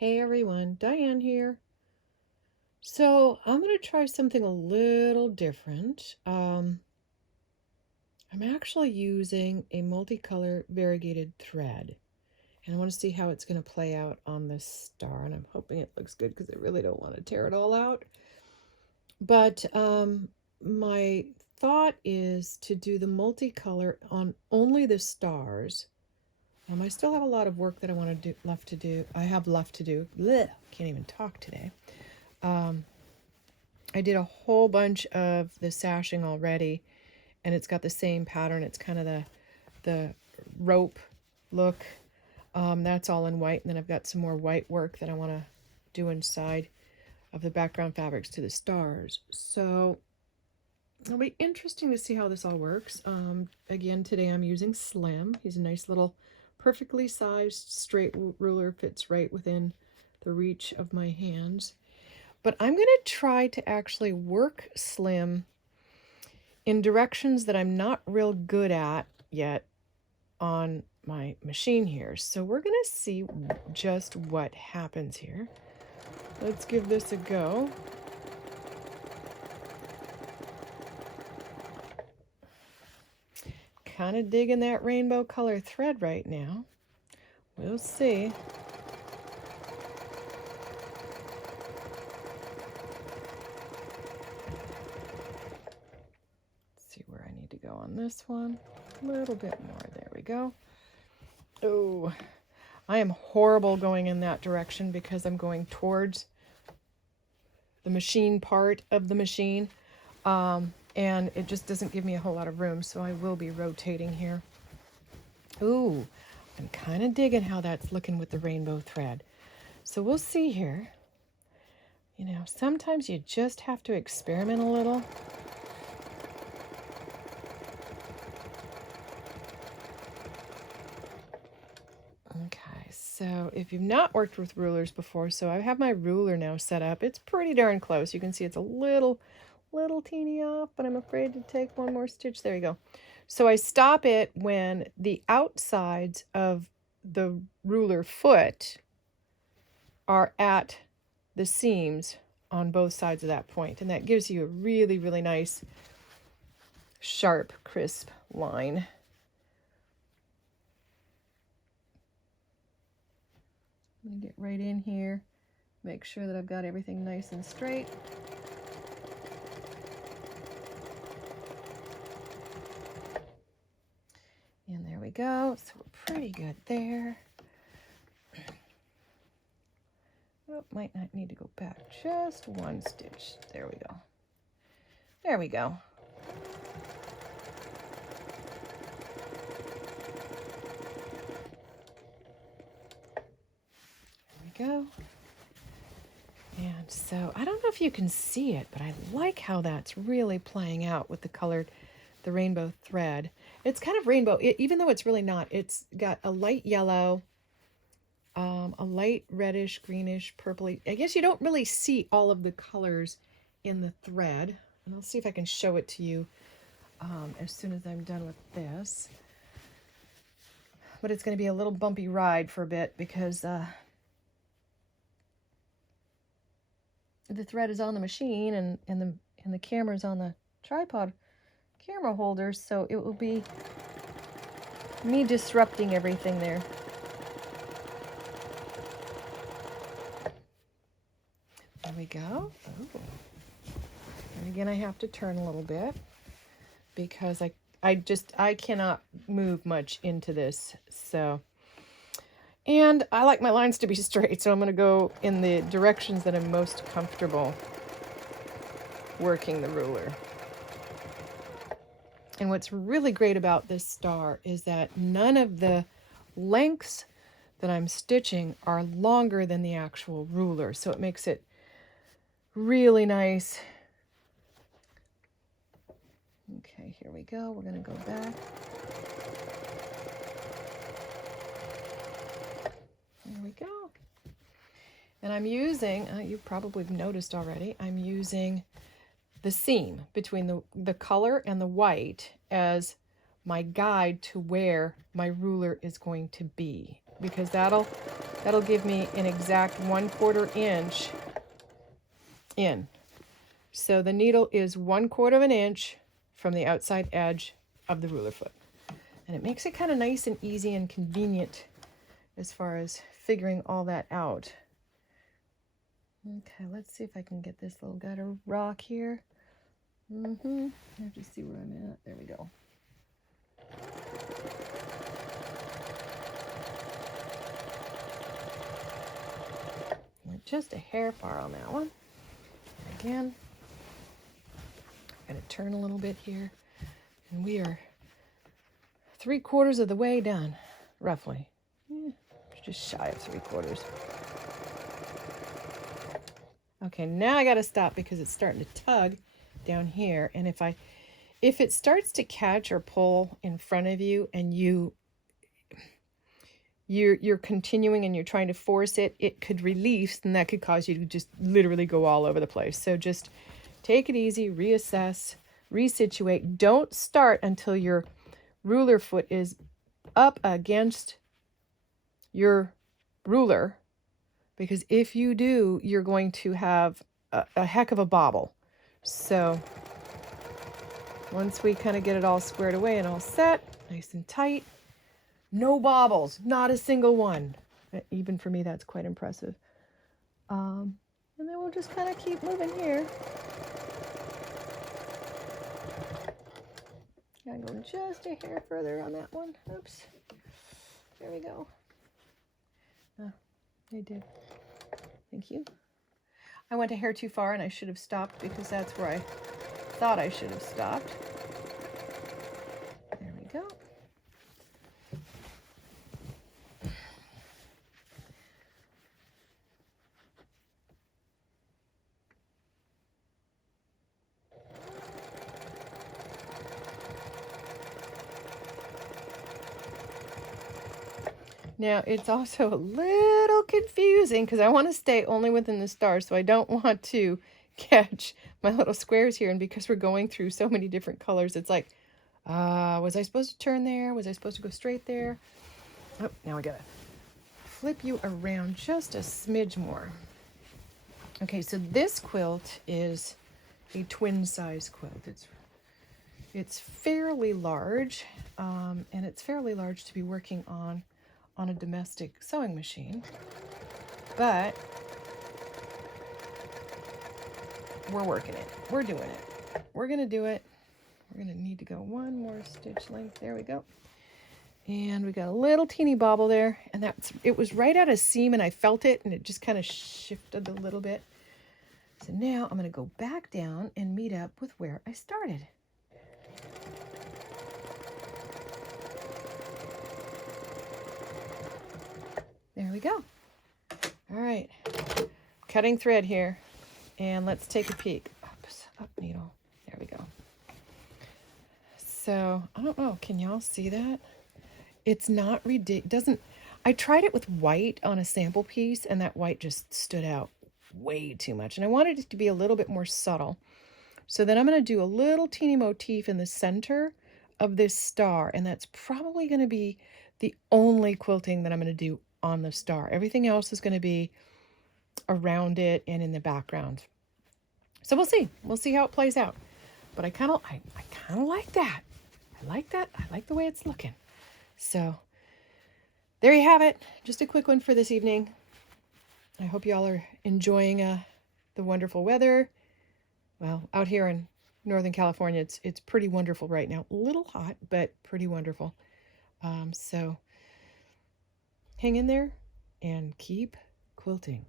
Hey everyone, Diane here. So I'm going to try something a little different. I'm actually using a multicolor variegated thread, and I want to see how it's going to play out on this star, and I'm hoping it looks good because I really don't want to tear it all out. But my thought is to do the multicolor on only the stars. I still have a lot of work that I want to do left to do. I have left to do. Blech, can't even talk today. I did a whole bunch of the sashing already, and it's got the same pattern. It's kind of the rope look. That's all in white, and then I've got some more white work that I want to do inside of the background fabrics to the stars. So it'll be interesting to see how this all works. Again, today I'm using Slim. He's a nice little perfectly sized straight ruler, fits right within the reach of my hands. But I'm going to try to actually work Slim in directions that I'm not real good at yet on my machine here. So we're going to see just what happens here. Let's give this a go. Kind of digging that rainbow color thread right now. We'll see. See where I need to go on this one. A little bit more. There we go. Oh, I am horrible going in that direction because I'm going towards the machine part of the machine. And it just doesn't give me a whole lot of room, so I will be rotating here. Ooh, I'm kind of digging how that's looking with the rainbow thread. So we'll see here. You know, sometimes you just have to experiment a little. Okay, so if you've not worked with rulers before, so I have my ruler now set up. It's pretty darn close. You can see it's a little teeny off, but I'm afraid to take one more stitch. There you go. So I stop it when the outsides of the ruler foot are at the seams on both sides of that point, and that gives you a really, really nice, sharp, crisp line. I'm gonna get right in here, make sure that I've got everything nice and straight. And there we go. So we're pretty good there. Oh, might not need to go back just one stitch. There we go. There we go. There we go. And so I don't know if you can see it, but I like how that's really playing out with the rainbow thread. It's kind of rainbow, even though it's really not. It's got a light yellow, a light reddish, greenish, purpley. I guess you don't really see all of the colors in the thread. And I'll see if I can show it to you as soon as I'm done with this. But it's going to be a little bumpy ride for a bit because the thread is on the machine and the camera's on the tripod camera holder, so it will be me disrupting everything there. There we go. Oh. And again, I have to turn a little bit because I cannot move much into this. So, and I like my lines to be straight, so I'm going to go in the directions that I'm most comfortable working the ruler. And what's really great about this star is that none of the lengths that I'm stitching are longer than the actual ruler, so it makes it really nice. Okay, here we go. We're going to go back. There we go. And I'm using, you probably noticed already, I'm using the seam between the color and the white as my guide to where my ruler is going to be. because that'll give me an exact 1/4 inch in. So the needle is 1/4 of an inch from the outside edge of the ruler foot. And it makes it kind of nice and easy and convenient as far as figuring all that out. Okay, let's see if I can get this little gutter rock here. I have to see where I'm at. There we go. Went just a hair far on that one. And again, I'm going to turn a little bit here. And we are 3/4 of the way done, roughly. Just shy of 3/4. Okay, now I got to stop because it's starting to tug down here. And if it starts to catch or pull in front of you and you're continuing and you're trying to force it, it could release, and that could cause you to just literally go all over the place. So just take it easy, reassess, resituate. Don't start until your ruler foot is up against your ruler, because if you do, you're going to have a heck of a bobble. So once we kind of get it all squared away and all set, nice and tight, no bobbles, not a single one. Even for me, that's quite impressive. And then we'll just kind of keep moving here. Gotta go just a hair further on that one. Oops. There we go. Oh, I did. Thank you. I went a hair too far and I should have stopped because that's where I thought I should have stopped. There we go. Now, it's also a little confusing because I want to stay only within the stars, so I don't want to catch my little squares here. And because we're going through so many different colors, it's like, was I supposed to turn there? Was I supposed to go straight there? Oh, now I gotta flip you around just a smidge more. Okay, so this quilt is a twin size quilt. It's fairly large, and it's fairly large to be working on a domestic sewing machine, but we're working it. We're doing it. We're gonna do it. We're gonna need to go one more stitch length. There we go. And we got a little teeny bobble there, and it was right at a seam, and I felt it, and it just kind of shifted a little bit. So now I'm gonna go back down and meet up with where I started. There we go. All right, cutting thread here, and let's take a peek. Oops, up needle. There we go. So I don't know, can y'all see that? It's not ridiculous. I tried it with white on a sample piece, and that white just stood out way too much, and I wanted it to be a little bit more subtle. So then I'm going to do a little teeny motif in the center of this star, and that's probably going to be the only quilting that I'm going to do on the star. Everything else is going to be around it and in the background. So we'll see. We'll see how it plays out. But I kind of like that. I like that. I like the way it's looking. So there you have it. Just a quick one for this evening. I hope y'all are enjoying the wonderful weather. Well, out here in Northern California, it's pretty wonderful right now. A little hot, but pretty wonderful. So hang in there and keep quilting.